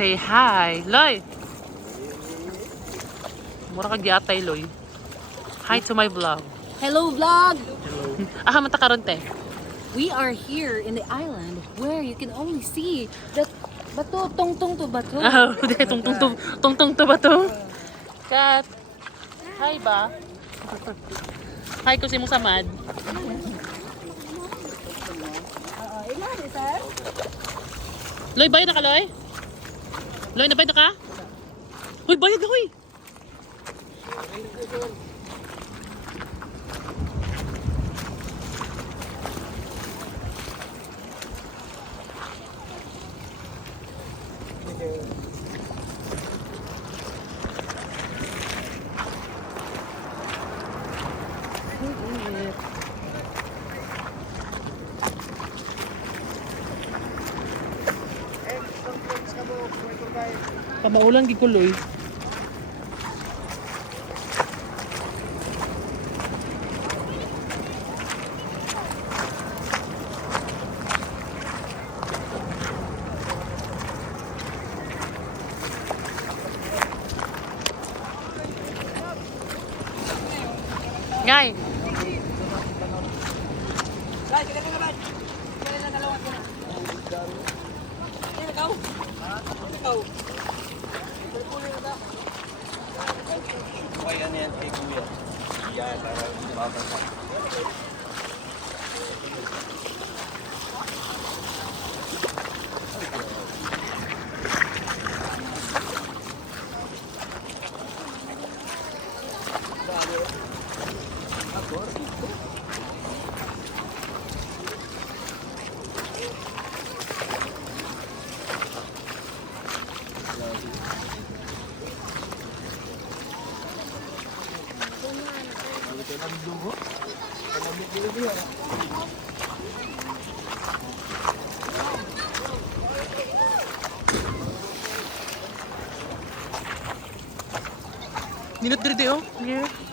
Say hi. Loy! Mura kag yatay, Loy. Hi to my vlog. Hello vlog! Aha, mata karon te. We are here in the island where you can only see the bato, tong-tong to bato. Ah, tungtung to ba to? Kat. Hi ba? Hi ko si mo samad. Loy, bayad na ka, Loy? Loy, nabayad na ka? Hoy, bayad na, hoy! Kabaulan gid ko, Loy. Ngay. Ninot diri oh. Here.